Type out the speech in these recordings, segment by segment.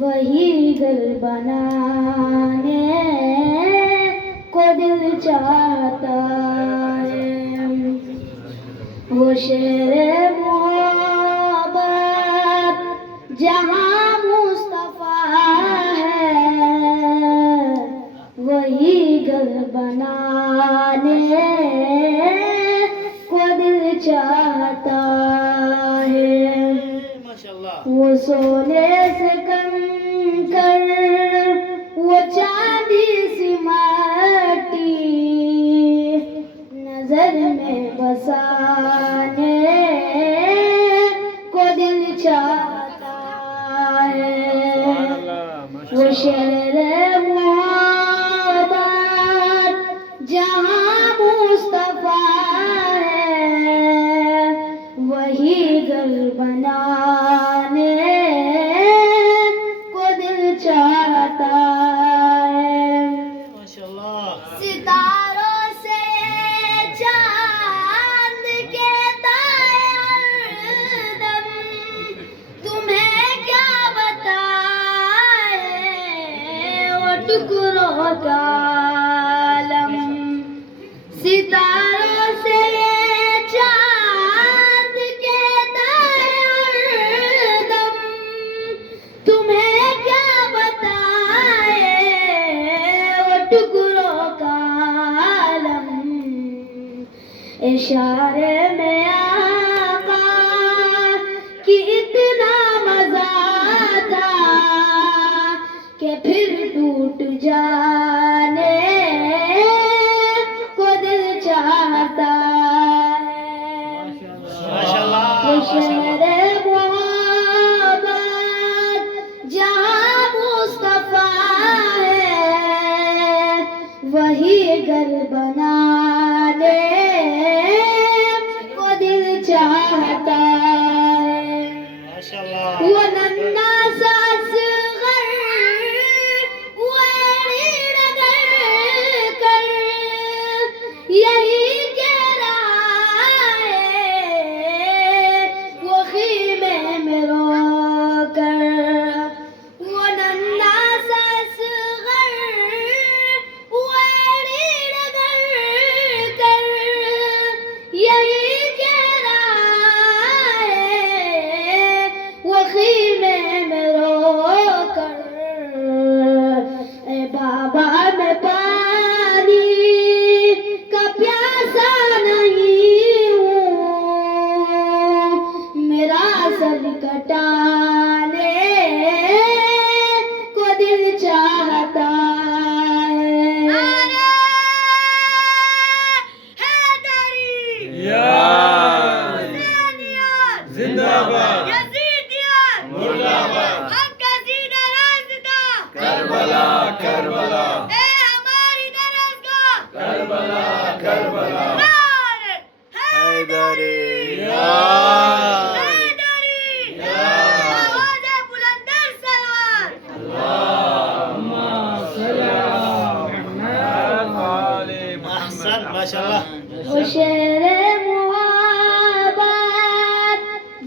وہی گھر بنانے کو دل چاہتا ہے. وہ شہر محبت جہاں مصطفیٰ ہے وہی گھر بنانے کو دل چاہتا ہے. وہ سونے سے کنکر وہ چاندی سی مٹی نظر میں بسانے کو دل چاہتا ہے. وہ شہر محبت جہاں مصطفیٰ ہے وہی گھر بنانے کو دل چاہتا ہے. ستاروں سے چاند کہتا ہے ہر دم تمہیں کیا بتائے وہ ٹکڑوں کا عالم. ستاروں سے چاند کہتا ہے ہر دم تمہیں کیا بتائے وہ ٹکڑوں کا عالم. اشارے میں آقا کی اتنا مزہ تھا کہ پھر ٹوٹ جانے کو دل چاہتا ہے. وہ شہر محبت جہاں مصطفیٰ ہے وہی گھر بنانے کو دل چاہتا ہے. وہ ننھا سا اصغر وہ ایڑی رگڑ کر یہی کہہ رہا ہے وہ خیمے میں رو کر. وہ ننھا سا اصغر وہ ایڑی رگڑ کر یہی کہہ رہا ہے وہ خیمے میں رو کر. اے بابا میں پانی کا پیاسا نہیں ہوں میرا سر کٹانے کو دل چاہتا ہے. زندہ باد کربلا کربلا کربلا کربلا حیدری وہ شہر محبت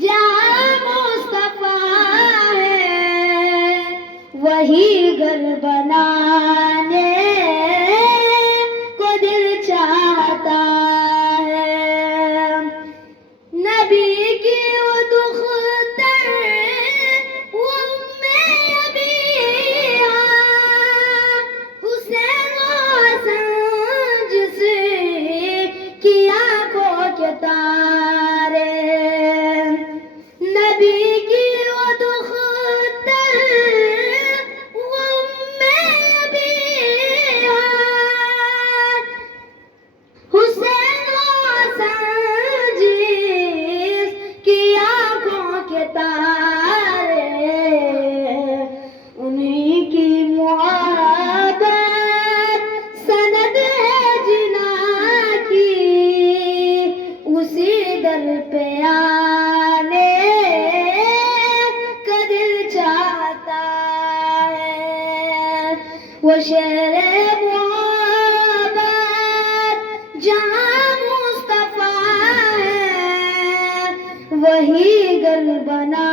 جہاں مصطفیٰ ہے وہی گھر بنانے کو دل چاہتا ہے. نبی کی وہ دختر وہ ام ابیہ حسین و حسن جس کی آنکھوں کے تارے. نبی کی وہ دختر وہ ام ابیہ حسین و حسن جس کی آنکھوں کے تارے. انہیں کی محبت سند ہے جنا کی اسی در پہ آنے کا دل چاہتا ہے. وہ شہر محبت جہاں مصطفیٰ ہے وہی گھر بنا